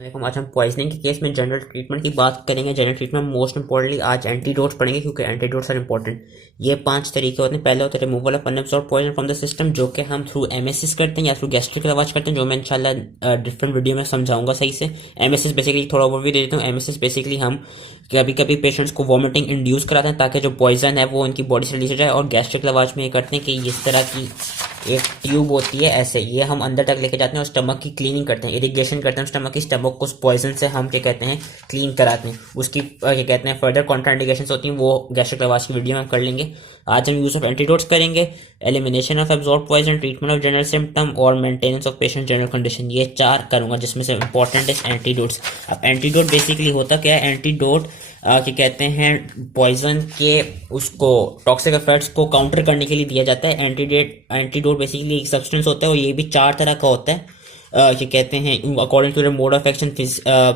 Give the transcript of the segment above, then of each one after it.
देखो आज हम पॉइजनिंग के केस में जनरल ट्रीटमेंट की बात करेंगे। जनरल ट्रीटमेंट मोस्ट इंपॉर्टेंटली आज एंटीडोट्स पढ़ेंगे क्योंकि एंटीडोट्स आर इंपॉर्टेंट। ये 5 तरीके होते हैं। पहले होता है removal of unabsorbed poison from the system, जो कि हम थ्रू एमएसएस करते हैं या थ्रू गैस्ट्रिक लवाज करते हैं, जो मैं इंशाल्लाह डिफरेंट वीडियो में समझाऊंगा सही से। एमएसएस बेसिकली थोड़ा ओवरव्यू दे देता हूँ। एमएसएस बेसिकली हम कभी कभी पेशेंट्स को वॉमिटिंग इंड्यूस कराते हैं ताकि जो पॉइजन है वो उनकी बॉडी से रिलीज हो जाए। और गैस्ट्रिक लवाज में ये करते हैं कि इस तरह की एक ट्यूब होती है ऐसे, ये हम अंदर तक लेके जाते हैं और स्टमक की क्लीनिंग करते हैं, इरिगेशन करते हैं स्टमक की। स्टमक को पॉइजन से हम क्या कहते हैं क्लीन कराते हैं। उसकी क्या कहते हैं फर्दर कॉन्ट्राइंडिकेशन होती हैं, वो गैस्ट्रिक लवाज की वीडियो में हम कर लेंगे। आज हम यूज ऑफ एंटीडोट्स करेंगे, elimination of absorb poison, treatment of general symptom और maintenance of patient general condition. ये 4 करूंगा जिसमें से इंपॉर्टेंट है एंटीडोट्स। अब एंटीडोट बेसिकली होता क्या है? एंटीडोट क्या कहते हैं पॉइजन के उसको टॉक्सिक इफेक्ट्स को काउंटर करने के लिए दिया जाता है। एंटीडोट बेसिकली एक सब्सटेंस होता है और ये भी 4 तरह का होता है। क्या कहते हैं according to the mode of action,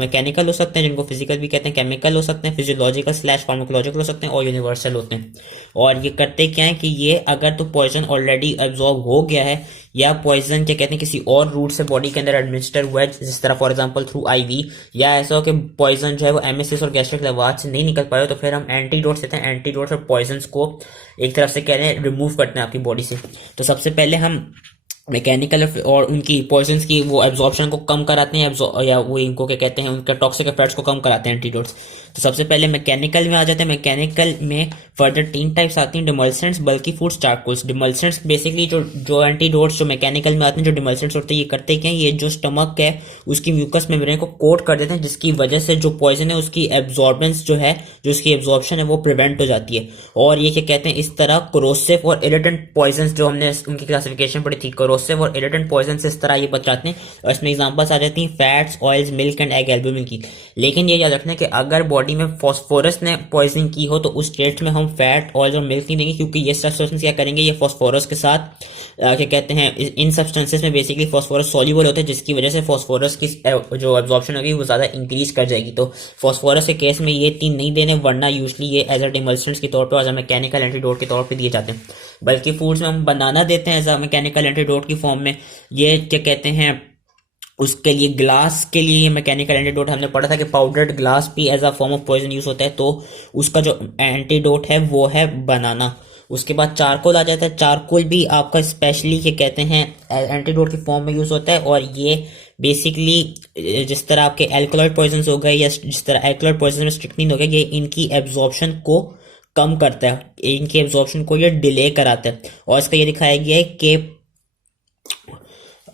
mechanical हो सकते हैं जिनको फिजिकल भी कहते हैं, केमिकल हो सकते हैं, फिजियोलॉजिकल स्लैश फार्माकोलॉजिकल हो सकते हैं और यूनिवर्सल होते हैं। और ये करते क्या है कि ये अगर तो पॉइजन ऑलरेडी एब्जॉर्ब हो गया है या पॉइजन क्या कहते हैं किसी और रूट से बॉडी के अंदर एडमिनिस्टर हुआ है, जिस तरह फॉर एग्जांपल थ्रू आईवी, या ऐसा हो कि पॉइजन जो है वो एमएसएस और गैस्ट्रिक लवाज से नहीं निकल पाए, तो फिर हम एंटीडोट्स देते हैं। एंटीडोट्स और पॉइजन को एक तरफ से कह रहे हैं रिमूव करते हैं आपकी बॉडी से। तो सबसे पहले हम मैकेनिकल और उनकी पॉइजन्स की वो एब्जॉर्प्शन को कम कराते हैं, या वो इनको क्या कहते हैं उनके टॉक्सिक इफेक्ट्स को कम कराते हैं एंटीडोट्स। तो सबसे पहले मैकेनिकल में आ जाते हैं। मैकेनिकल में फर्दर 3 टाइप्स आती हैं, डिमल्सेंट्स, बल्की फूड्स, चारकोल्स। डिमल्सेंट्स बेसिकली जो एंटीडोट्स जो मैकेनिकल में आते हैं, जो डिमल्सेंट्स होते हैं, ये करते क्या है, ये जो स्टमक है उसकी म्यूकस मेम्ब्रेन को कोट कर देते हैं, जिसकी वजह से जो पॉइजन है उसकी एब्जॉर्बेंस जो है, जो उसकी एब्जॉर्प्शन है वो प्रिवेंट हो जाती है। और ये क्या कहते हैं इस तरह कोरोसिव और इरिटेंट पॉइजन जो हमने उनकी क्लासिफिकेशन पढ़ी थी, कोरोसिव और इरिटेंट पॉइजन इस तरह ये बचाते हैं। और इसमें एग्जांपल्स आ जाती हैं fats, oils, milk and egg albumin की। लेकिन ये याद रखना है कि अगर बॉडी में फॉस्फोरस ने पॉइजनिंग की हो तो उस केस में हम फैट, ऑयल और मिल्क नहीं देंगे, क्योंकि ये सब्सटेंस क्या करेंगे, ये फॉस्फोरस के साथ क्या कहते हैं इन सब्सटेंसेस में बेसिकली फॉस्फोरस सॉल्युबल होते हैं, जिसकी वजह से फॉस्फोरस की जो एब्जॉर्प्शन होगी वो ज्यादा इंक्रीज कर जाएगी। तो फॉस्फोरस के केस में ये 3 नहीं देने, वरना यूजली ये एज अ डिमल्सेंट्स के तौर पर, एज अ मैकेनिकल एंटीडोट के तौर पर दिए जाते हैं। बल्कि फूड्स में हम बनाना देते हैं एज अ मैकेनिकल एंटीडोट की फॉर्म में। ये क्या कहते हैं उसके लिए ग्लास के लिए मैकेनिकल एंटीडोट हमने पढ़ा था कि पाउडर्ड ग्लास भी as a form of poison use होता है, तो उसका जो एंटीडोट है वो है बनाना। उसके बाद चारकोल आ जाता है। चारकोल भी आपका स्पेशली क्या कहते हैं एंटीडोट की फॉर्म में यूज होता है। और ये बेसिकली जिस तरह आपके एल्कलॉइड पॉइजन हो गए या जिस तरह एल्कलॉइड पॉइजन में स्ट्रिक्निन हो गया, ये इनकी एब्जॉर्प्शन को कम करता है, इनकी एब्जॉर्प्शन को ये डिले कराता है। और इसका ये दिखाया गया है कि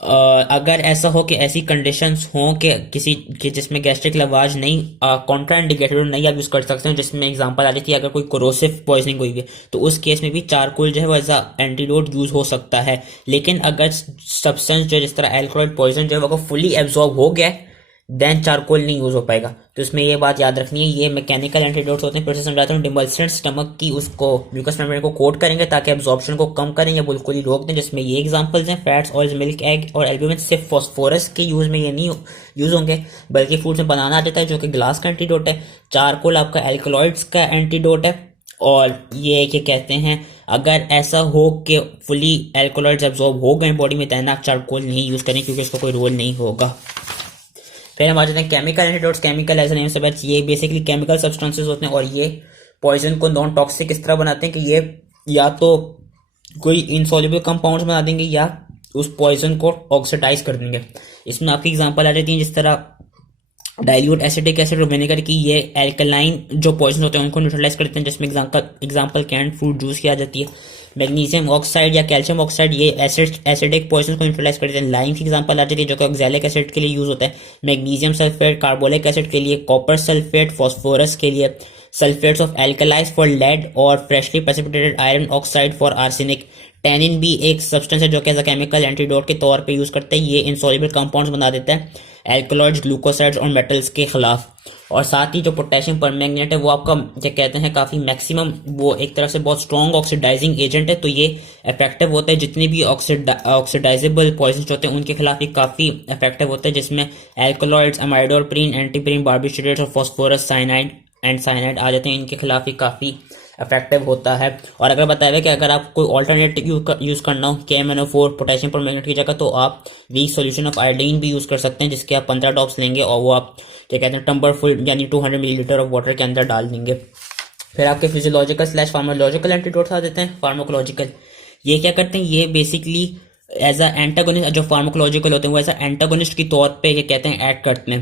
अगर ऐसा हो कि ऐसी कंडीशंस हो कि किसी के जिसमें गैस्ट्रिक लवाज नहीं कॉन्ट्राइंडिकेटेड नहीं आप यूज कर सकते हो, जिसमें एग्जांपल आ जाती है अगर कोई कोरोसिव पॉइजनिंग हुई है, तो उस केस में भी चारकोल जो है वो एज अ एंटीडोट यूज हो सकता है। लेकिन अगर सब्सटेंस जो जिस तरह एल्कोहल पॉइजन जो है वो फुली एब्जॉर्ब हो गया है, देन चारकोल नहीं यूज हो पाएगा। तो इसमें ये बात याद रखनी है, ये मैकेनिकल एंटीडोट्स होते हैं। फिर से समझाता हूँ, डिमल्सेंट स्टमक की उसको म्यूकस मेम्ब्रेन को कोट करेंगे ताकि एब्जॉर्प्शन को कम करें या बिल्कुल ही रोक दें, जिसमें ये एग्जांपल्स हैं फैट्स, ऑयल्स, मिल्क, एग और एल्ब्यूमिन। सिर्फ फॉस्फोरस के यूज में ये नहीं यूज होंगे, बल्कि फूड्स में बनाना आ जाता है जो कि ग्लास का एंटीडोट है। चारकोल आपका एल्कलॉइड्स का एंटीडोट है। और ये क्या कहते हैं अगर ऐसा हो कि फुली एल्कलॉइड्स एब्जॉर्ब हो गए बॉडी में, देन आप चारकोल नहीं यूज करें क्योंकि इसका कोई रोल नहीं होगा। फिर हम आ जाते हैं chemical antidotes. Chemical as name से बच, ये बेसिकली केमिकल सब्सटेंसेस होते हैं और ये पॉइजन को नॉन टॉक्सिक इस तरह बनाते हैं कि ये या तो कोई इनसॉल्युबल कंपाउंड्स बना देंगे या उस पॉइजन को ऑक्सीडाइज कर देंगे। इसमें आपकी एग्जांपल आ जाती है जिस तरह डाइल्यूट एसिटिक एसिड और विनेगर की, ये एल्कलाइन जो पॉइजन होते हैं उनको न्यूट्रलाइज करते हैं, जिसमें एग्जांपल कैंड फ्रूट जूस की आ जाती है। मैग्नीशियम ऑक्साइड या कैल्शियम ऑक्साइड, ये एसिडिक पॉइजन को न्यूट्रलाइज करते हैं। लाइम की एग्जांपल आ जाती है जो कि ऑक्सैलिक एसिड के लिए यूज होता है। मैग्नीशियम सल्फेट कार्बोलिक एसिड के लिए, कॉपर सल्फेट फॉस्फोरस के लिए, सल्फेट्स ऑफ एल्कलाइज फॉर लेड और freshly precipitated iron oxide for arsenic. Tannin भी एक सब्सटेंस है जो कि एज अ केमिकल एंटीडोट के तौर पे यूज करते हैं। ये इनसॉल्युबल कंपाउंड्स बना देता है एल्कलॉइड्स, ग्लूकोसाइड्स और मेटल्स के खिलाफ। और साथ ही जो पोटेशियम परमैंगनेट है वो आपका क्या कहते हैं काफी मैक्सिमम, वो एक तरह से बहुत स्ट्रॉन्ग ऑक्सीडाइजिंग एजेंट है, तो ये इफेक्टिव होता है। जितने भी ऑक्सीडाइजेबल पॉइजन होते हैं उनके खिलाफ ये काफी इफेक्टिव होता है, जिसमें एल्कलॉइड्स, अमाइडोप्रीन, एंटीप्रीन, बार्बिट्रेट्स और फॉस्फोरस, साइनाइड आ जाते हैं। इनके खिलाफ ये काफी इफेक्टिव होता है। और अगर बताया है कि अगर आप कोई ऑल्टरनेट यूज़ करना हो KMnO4 पोटेशियम परमैंगनेट की जगह, तो आप वीक सोल्यूशन ऑफ आयोडीन भी यूज़ कर सकते हैं, जिसके आप 15 ड्रॉप्स लेंगे और वो आप क्या कहते हैं टम्बर फुल यानी 200 मिलीलीटर ऑफ वाटर के अंदर डाल देंगे। फिर आपके फिजियोलॉजिकल स्लैश फार्माकोलॉजिकल एंटीडोट्स आ देते हैं। फार्माकोलॉजिकल ये क्या करते हैं, ये बेसिकली एज अ एंटागोनिस्ट, जो फार्माकोलॉजिकल होते हैं वो एज अ एंटागोनिस्ट के तौर पे ये कहते हैं एक्ट करते हैं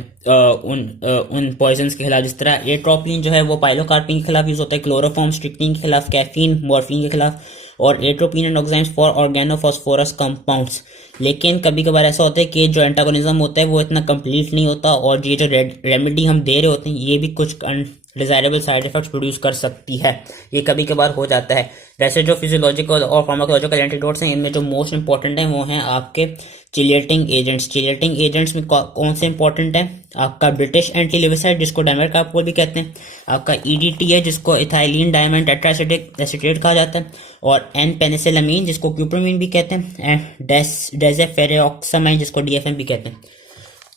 उन पॉइजन्स के खिलाफ। जिस तरह एट्रोपिन जो है वो पाइलोकार्पिन के खिलाफ यूज होता है, क्लोरोफॉर्म स्ट्रिक्निन के खिलाफ, कैफीन मॉर्फिन के खिलाफ, और atropine and oximes for organophosphorus compounds. लेकिन कभी कभार ऐसा होता है कि जो एंटागोनिज्म होता है वो इतना कंप्लीट नहीं होता, और ये जो रेमेडी हम दे रहे होते हैं ये भी कुछ डिजायरेबल साइड इफेक्ट्स प्रोड्यूस कर सकती है, ये कभी कभार हो जाता है। वैसे जो फिजियोलॉजिकल और फार्माकोलॉजिकल एंटीडोट्स हैं, इनमें जो मोस्ट इंपॉर्टेंट हैं वो हैं आपके चिलेटिंग एजेंट्स। चिलेटिंग एजेंट्स में कौन से इंपॉर्टेंट हैं? आपका ब्रिटिश एंटी लिविसाइड जिसको डाइमेथाइलपोल भी कहते हैं, आपका EDT है जिसको इथाइलिन डायमंड टेट्राएसिटेट कहा जाता है, और एन पेनिसिलामीन जिसको क्यूप्रमीन भी कहते हैं, एंड डेजेफेरोक्सामाइन जिसको DFM भी कहते हैं।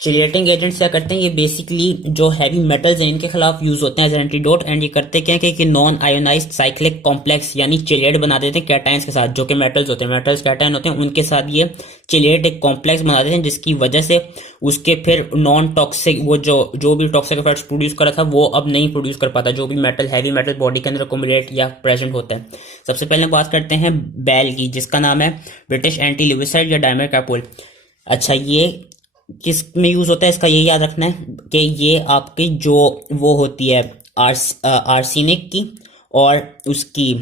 चिलेटिंग एजेंट्स क्या करते हैं, ये बेसिकली जो हैवी मेटल्स हैं इनके खिलाफ यूज होते हैं एज एंटीडोट, एंड ये करते क्या है कि नॉन आयोनाइज्ड साइक्लिक कॉम्प्लेक्स यानी चिलेट बना देते हैं कैटायंस के साथ, जो कि मेटल्स होते हैं, मेटल्स कैटायन होते हैं, उनके साथ ये चिलेट एक कॉम्प्लेक्स बना देते हैं, जिसकी वजह से उसके फिर नॉन टॉक्सिक वो जो भी टॉक्सिक इफेक्ट्स प्रोड्यूस कर रहा था वो अब नहीं प्रोड्यूस कर पाता, जो भी मेटल हैवी मेटल बॉडी के अंदर अकोमोडेट या प्रेजेंट होता है। सबसे पहले बात करते हैं बैल की, जिसका नाम है ब्रिटिश एंटी लिविसाइड या डाइमेथाइलपोल। अच्छा, ये किस में यूज होता है इसका ये याद रखना है कि ये आपकी जो वो होती है आर्सेनिक की और उसकी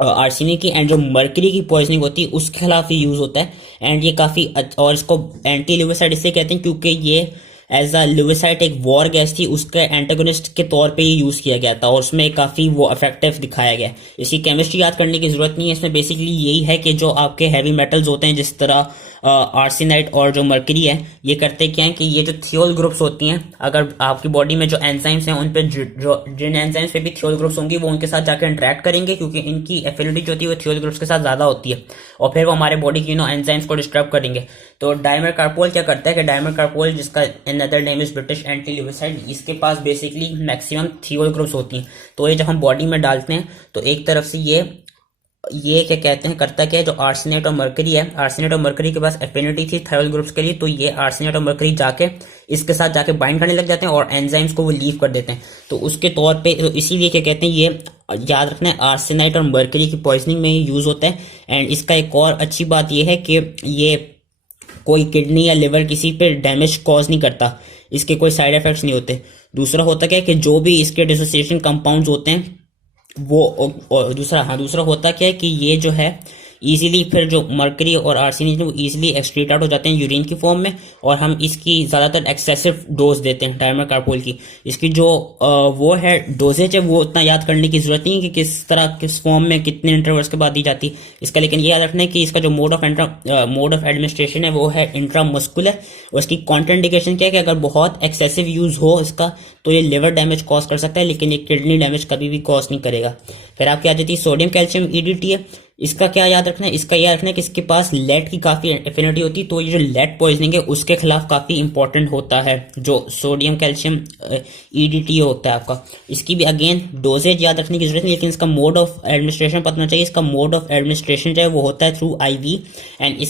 आर्सेनिक की एंड जो मर्करी की पॉइजनिंग होती है उसके खिलाफ ये यूज होता है, एंड ये काफी और इसको एंटी लिविसाइड इसलिए कहते हैं क्योंकि ये एज अ लिविसाइड एक वॉर गैस थी, उसके एंटागोनिस्ट के तौर पे ये यूज किया गया था और उसमें काफी वो इफेक्टिव दिखाया गया। इसकी केमिस्ट्री याद करने की जरूरत नहीं है, इसमें बेसिकली यही है कि जो आपके हैवी मेटल्स होते हैं जिस तरह आर्सेनाइट और जो मर्करी है, ये करते क्या है कि ये जो थियोल ग्रुप्स होती हैं, अगर आपकी बॉडी में जो एंजाइम्स हैं उन पे जिन एंजाइम्स पे भी थियोल ग्रुप्स होंगी वो उनके साथ जाकर इंटरेक्ट करेंगे, क्योंकि इनकी एफिनिटी जो होती है वो थियोल ग्रुप्स के साथ ज्यादा होती है, और फिर वो हमारे बॉडी की एंजाइम्स को डिस्टर्ब करेंगे। तो डाइमेथाइलपोल क्या करता है कि डाइमेथाइलपोल, जिसका another name is British anti lewisite, इसके पास बेसिकली मैक्सिमम थियोल ग्रुप्स होती हैं। तो ये जब हम बॉडी में डालते हैं तो एक तरफ से ये क्या कहते हैं करता क्या है, जो आर्सेनेट और मर्करी है, आर्सेनेट और मर्करी के पास एफिनिटी थी थायरॉइड ग्रुप्स के लिए, तो ये आर्सेनेट और मर्करी जाके इसके साथ जाके बाइंड करने लग जाते हैं और एंजाइम्स को वो लीव कर देते हैं। तो उसके तौर पे तो इसीलिए क्या कहते हैं, ये याद रखना है आर्सेनाइट और मर्करी की पॉइजनिंग में यूज होता है। एंड इसका एक और अच्छी बात ये है कि ये कोई किडनी या लिवर किसी पे डैमेज कॉज नहीं करता, इसके कोई साइड इफेक्ट्स नहीं होते। दूसरा होता क्या है कि जो भी इसके डिसोसिएशन कंपाउंड्स होते हैं वो दूसरा होता क्या है कि ये जो है इजीली फिर जो मर्करी और आर्सेनिक वो इजीली एक्सक्रीट आउट हो जाते हैं यूरिन की फॉर्म में, और हम इसकी ज़्यादातर एक्सेसिव डोज देते हैं डाइमेथाइलपोल की। इसकी जो वो है डोजेज है वो उतना याद करने की जरूरत नहीं है कि किस तरह किस फॉर्म में कितने इंटरवल्स के बाद दी जाती है इसका, लेकिन ये याद रखना है कि इसका जो मोड ऑफ एडमिनिस्ट्रेशन है वो है इंट्रामस्कुलर, और इसकी कॉन्ट्राइंडिकेशन क्या है कि अगर बहुत एक्सेसिव यूज हो इसका तो ये लिवर डैमेज कॉज कर सकता है, लेकिन ये किडनी डैमेज कभी भी कॉज नहीं करेगा। फिर आपकी आ जाती है सोडियम कैल्शियम EDT है, इसका क्या याद रखना है, इसका याद रखना है कि इसके पास लेड की काफी एफिनिटी होती है, तो ये जो लेड पॉइजनिंग है उसके खिलाफ काफी इंपॉर्टेंट होता है जो सोडियम कैल्शियम EDT होता है आपका। इसकी भी अगेन डोजेज याद रखने की जरूरत नहीं, लेकिन इसका मोड ऑफ एडमिनिस्ट्रेशन पता होना चाहिए। इसका मोड ऑफ एडमिनिस्ट्रेशन जो है वो होता है थ्रू IV, एंड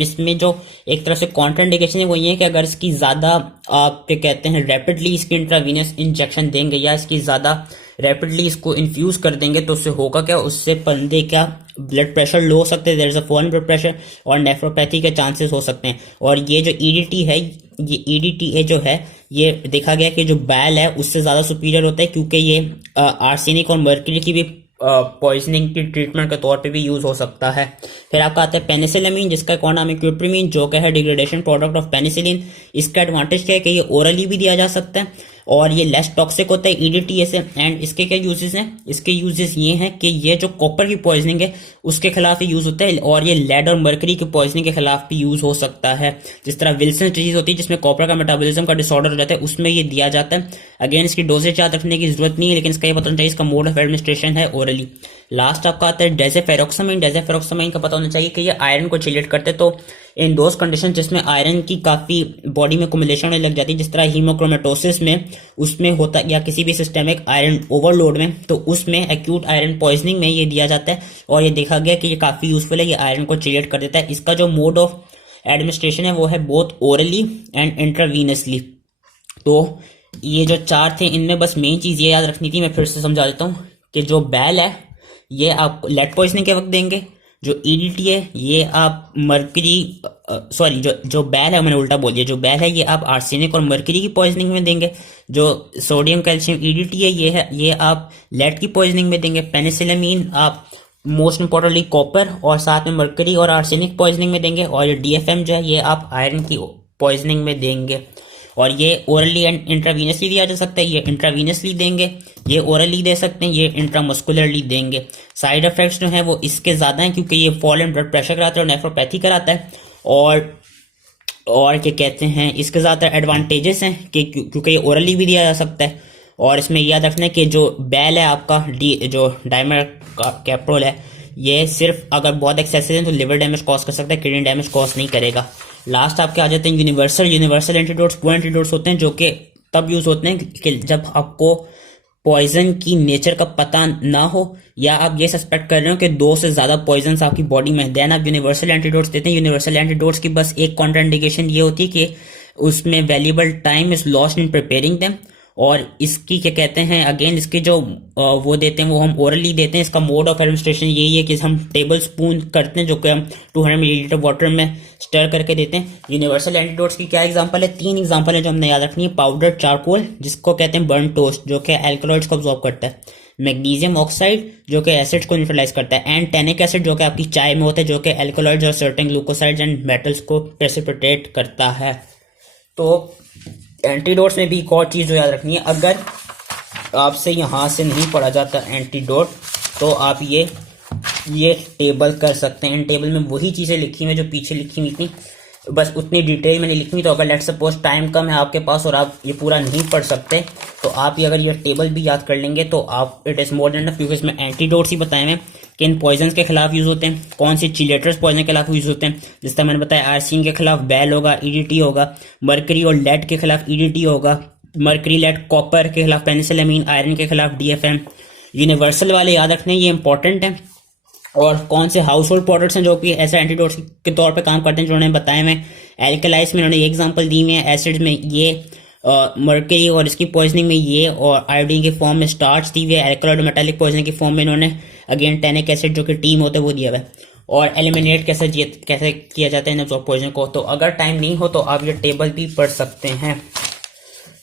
इसमें जो एक तरह से कॉन्ट्राइंडिकेशन है वो ये है कि अगर इसकी ज्यादा आप क्या कहते हैं रैपिडली इसकी इंट्रावीनस इंजेक्शन देंगे या इसकी ज्यादा रैपिडली इसको इन्फ्यूज कर देंगे तो उससे होगा क्या, उससे बंदे का ब्लड प्रेशर लो हो सकते हैं, there is a fallen blood pressure और नेफ्रोपैथी के चांसेस हो सकते हैं। और ये जो EDT है, ये EDTA जो है ये देखा गया कि जो बैल है उससे ज्यादा सुपीरियर होता है, क्योंकि ये आर्सेनिक और मर्क्यूरी की भी पॉइजनिंग की ट्रीटमेंट के तौर पे भी यूज हो सकता है। फिर आपका आता है पेनिसिलामीन, जिसका एक और नाम है क्यूप्रीमीन, जो क्या है डिग्रेडेशन प्रोडक्ट ऑफ पेनिसिलिन। इसका एडवांटेज क्या है कि ये ओरली भी दिया जा सकता है और ये लेस टॉक्सिक होता है EDTA से। एंड इसके क्या यूजेस हैं, इसके यूजेस ये हैं कि ये जो कॉपर की पॉइजनिंग है उसके खिलाफ यूज होता है, और ये लेड और मर्करी की पॉइजनिंग के खिलाफ भी यूज हो सकता है। जिस तरह विल्सन डिजीज होती है जिसमें कॉपर का मेटाबॉलिज्म का डिसऑर्डर हो जाता है, उसमें ये दिया जाता है। अगेन इसकी डोजेज याद रखने की जरूरत नहीं है, लेकिन इसका ये पता होना चाहिए इसका मोड ऑफ एडमिनिस्ट्रेशन है ओरली। लास्ट आपका आता है डेजेफेरोक्सामाइन। डेजेफेरोक्सामाइन का पता होना चाहिए कि ये आयरन को चिलेट करते, तो इन दोज कंडीशन जिसमें आयरन की काफ़ी बॉडी में कुमुलेशन होने लग जाती है, जिस तरह हीमोक्रोमेटोसिस में उसमें होता, या किसी भी सिस्टेमिक आयरन ओवरलोड में, तो उसमें एक्यूट आयरन पॉइजनिंग में ये दिया जाता है और ये देखा गया कि ये काफ़ी यूजफुल है, ये आयरन को चिलेट कर देता है। इसका जो मोड ऑफ एडमिनिस्ट्रेशन है वो है बोथ ओरली एंड इंट्रावीनसली। तो ये जो 4 थे इनमें बस मेन चीज़ ये याद रखनी थी, मैं फिर से समझा देता हूँ कि जो बैल है ये आप लेड पॉइजनिंग के वक्त देंगे, जो ईडीटी है ये आप मर्करी सॉरी जो बैल है, मैंने उल्टा बोल दिया, जो बैल है ये आप आर्सेनिक और मर्करी की पॉइजनिंग में देंगे। जो सोडियम कैल्शियम ईडीटी है ये आप लेड की पॉइजनिंग में देंगे। पेनिसिलामीन आप मोस्ट इंपॉर्टेंटली कॉपर और साथ में मर्करी और आर्सेनिक पॉइजनिंग में देंगे। और ये डीएफएम जो है ये आप आयरन की पॉइजनिंग में देंगे। और ये ओरली एंड इंट्रावीनसली दिया जा सकता है, ये इंट्रावीनसली देंगे, ये ओरली दे सकते हैं, ये इंट्रामस्कुलरली देंगे। साइड इफेक्ट्स जो हैं वो इसके ज़्यादा हैं क्योंकि ये फॉल एंड ब्लड प्रेशर कराता है और नेफ्रोपैथी कराता है। और क्या कहते हैं, इसके ज़्यादा एडवांटेजेस हैं कि क्योंकि ये ओरली भी दिया जा सकता है। और इसमें याद रखना है कि जो बैल है आपका जो डाइमर कैप्रोल है, ये सिर्फ अगर बहुत एक्सेसिव है तो लिवर डैमेज कॉज कर सकता है, किडनी डैमेज कॉज नहीं करेगा। लास्ट आपके आ जाते हैं यूनिवर्सल एंटीडोट्स। वो एंटीडोट्स होते हैं जो कि तब यूज होते हैं कि जब आपको पॉइजन की नेचर का पता ना हो या आप ये सस्पेक्ट कर रहे हो कि 2 से ज्यादा पॉइजन आपकी बॉडी में, देन आप यूनिवर्सल एंटीडोट्स देते हैं। यूनिवर्सल एंटीडोट्स की बस एक कॉन्ट्राइंडिकेशन ये होती है कि उसमें valuable time is lost in preparing them. और इसकी क्या कहते हैं, अगेन इसके जो वो देते हैं वो हम ओरली देते हैं। इसका मोड ऑफ एडमिनिस्ट्रेशन यही है कि हम टेबल स्पून करते हैं, जो कि हम 200 मिलीलीटर वाटर में स्टर करके देते हैं। यूनिवर्सल एंटीडोट्स की क्या एग्जांपल है, 3 एग्जांपल है जो हमने याद रखनी है। पाउडर चारकोल जिसको कहते हैं बर्न टोस्ट, जो कि एल्कलॉइड्स को अब्सॉर्ब करता है। मैग्नीशियम ऑक्साइड जो कि एसिड्स को न्यूट्रलाइज करता है। एंड टैनिक एसिड जो कि आपकी चाय में होता है, जो कि एल्कलॉइड्स और सर्टेन ग्लूकोसाइड्स एंड मेटल्स को प्रेसिपिटेट करता है। तो एंटीडोट्स में भी एक और चीज़ जो याद रखनी है, अगर आपसे यहाँ से नहीं पढ़ा जाता एंटीडोट तो आप ये टेबल कर सकते हैं। इन टेबल में वही चीज़ें लिखी हुई जो पीछे लिखी हुई थी, बस उतनी डिटेल में नहीं लिखी हुई। तो अगर लेट्स सपोज टाइम कम है आपके पास और आप ये पूरा नहीं पढ़ सकते तो आप ये अगर ये टेबल भी याद कर लेंगे तो आप it is more than enough, क्योंकि इसमें एंटीडोट्स ही बताए हैं कि इन पॉइजन के खिलाफ यूज होते हैं, कौन से चिलेटर्स पॉइजन के खिलाफ यूज होते हैं। जिस तरह मैंने बताया आर्सेनिक के खिलाफ बैल होगा, ईडीटी होगा। मर्करी और लेड के खिलाफ ईडीटी होगा। मर्करी, लेड, कॉपर के खिलाफ पेनिसिलामीन, आयरन के खिलाफ डीएफएम। यूनिवर्सल वाले याद रखने ये इंपॉर्टेंट है। और कौन से हाउस होल्ड प्रोडक्ट्स हैं जो कि ऐसे एंटीडोट्स के तौर पे काम करते हैं, जो उन्होंने बताए हुए। एल्कलाइड्स में उन्होंने ये एग्जांपल दी हुई है, एसिड्स में ये मर्करी और इसकी पॉइजनिंग में ये, और आयोडीन के फॉर्म में स्टार्च दी हुई है। एल्कलॉइड मेटालिक पॉइजनिंग की फॉर्म में इन्होंने अगेन टैनिक एसिड जो कि टीम होता है वो दिया हुआ है। और एलिमिनेट कैसे किया जाता है इन अब्सॉर्ब पॉइजन को। तो अगर टाइम नहीं हो तो आप ये टेबल भी पढ़ सकते हैं।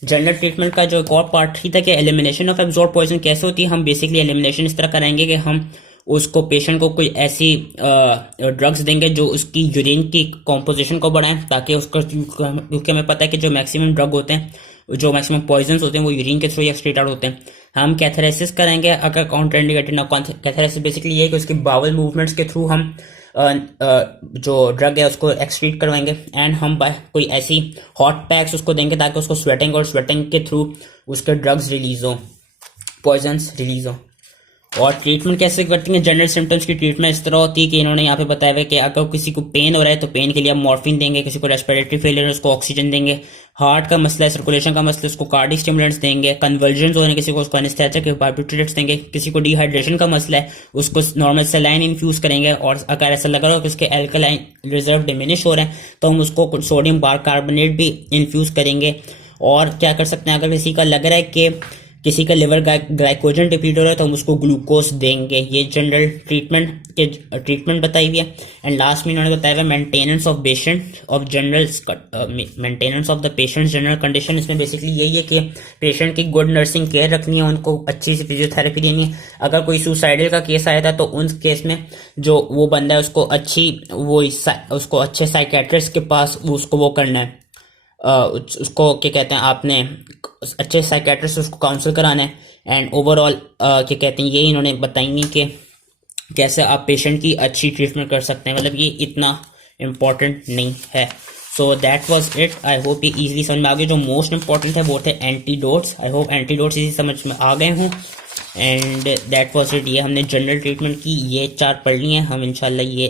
जनरल ट्रीटमेंट का जो एक और पार्ट ही था कि एलिमिनेशन ऑफ एब्जॉर्ब पॉइजन कैसे होती है। हम बेसिकली एलिमिनेशन इस तरह कराएंगे कि हम उसको पेशेंट को कोई ऐसी ड्रग्स देंगे जो उसकी यूरिन की कॉम्पोजिशन को बढ़ाएं, ताकि उसका, क्योंकि हमें पता है कि जो मैक्सिमम ड्रग होते हैं, जो मैक्सिमम पॉइजन होते हैं वो यूरिन के थ्रू या स्ट्रेट आउट होते हैं। हम कैथेरेसिस कराएंगे अगर काउंटरइंडिकेटेड ना। कैथेरेसिस बेसिकली ये है कि उसके बावल मूवमेंट्स के थ्रू हम जो ड्रग है उसको एक्सक्रीट करवाएंगे। एंड हम कोई ऐसी हॉट पैक्स उसको देंगे ताकि उसको स्वेटिंग और स्वेटिंग के थ्रू उसके ड्रग्स रिलीज हो, पॉइजन्स रिलीज हो। और ट्रीटमेंट कैसे करती हैं, जनरल सिम्टम्स की ट्रीटमेंट इस तरह होती है कि इन्होंने यहाँ पे बताया हुआ है कि अगर किसी को पेन हो रहा है तो पेन के लिए आप मॉर्फिन देंगे, किसी को रेस्पिरेटरी फेलियर है उसको ऑक्सीजन देंगे, हार्ट का मसला है, सर्कुलेशन का मसला है उसको कार्डिक स्टिमुलेंट्स देंगे, कन्वर्जन्स हो रहे हैं किसी को उसको एनेस्थेटिक बार्बिट्रेट्स देंगे, किसी को डिहाइड्रेशन का मसला है उसको नॉर्मल सलाइन इन्फ्यूज करेंगे। और अगर ऐसा लग रहा हो कि उसके एल्कलाइन रिजर्व डिमिनिश हो रहे हैं तो हम उसको सोडियम बारकार्बोनेट भी इन्फ्यूज करेंगे। और क्या कर सकते हैं, अगर किसी का लग रहा है कि किसी का लिवर ग्लाइकोजन डिप्लीट हो रहा है तो हम उसको ग्लूकोज देंगे। ये जनरल ट्रीटमेंट बताई हुई है। एंड लास्ट में इन्होंने बताया हुआ maintenance of patient of general maintenance of the patient general condition. इसमें बेसिकली यही है कि पेशेंट की गुड नर्सिंग केयर रखनी है, उनको अच्छी सी फिजियोथेरेपी देनी है। अगर कोई सुसाइडल का केस आया था तो उन केस में जो वो बंदा है उसको अच्छे साइकेट्रिस्ट के पास उसको वो करना है, उसको क्या कहते हैं, आपने अच्छे साइकेट्रिस्ट उसको काउंसिल कराना है। एंड ओवरऑल क्या कहते हैं, ये इन्होंने बताएंगे कि कैसे आप पेशेंट की अच्छी ट्रीटमेंट कर सकते हैं। मतलब ये इतना इम्पोर्टेंट नहीं है। So that was it. I hope ये इजीली समझ में आ गया। जो मोस्ट इंपॉर्टेंट है वो थे antidotes. I hope antidotes easy समझ में आ गए हों। And that was it. ये हमने जनरल ट्रीटमेंट की ये 4 पढ़ ली हैं। हम इंशाल्लाह ये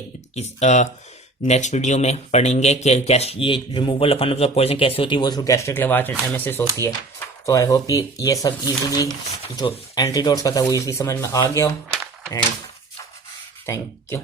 नेक्स्ट वीडियो में पढ़ेंगे कि ये रिमूवल ऑफ अनअब्जॉर्ब पॉइजन कैसे होती है, वो थ्रू गैस्ट्रिक लेवाज एंड एमएसएस होती है। तो आई होप ये सब इजीली जो एंटीडोट्स का था वो इजीली समझ में आ गया हो। And thank you.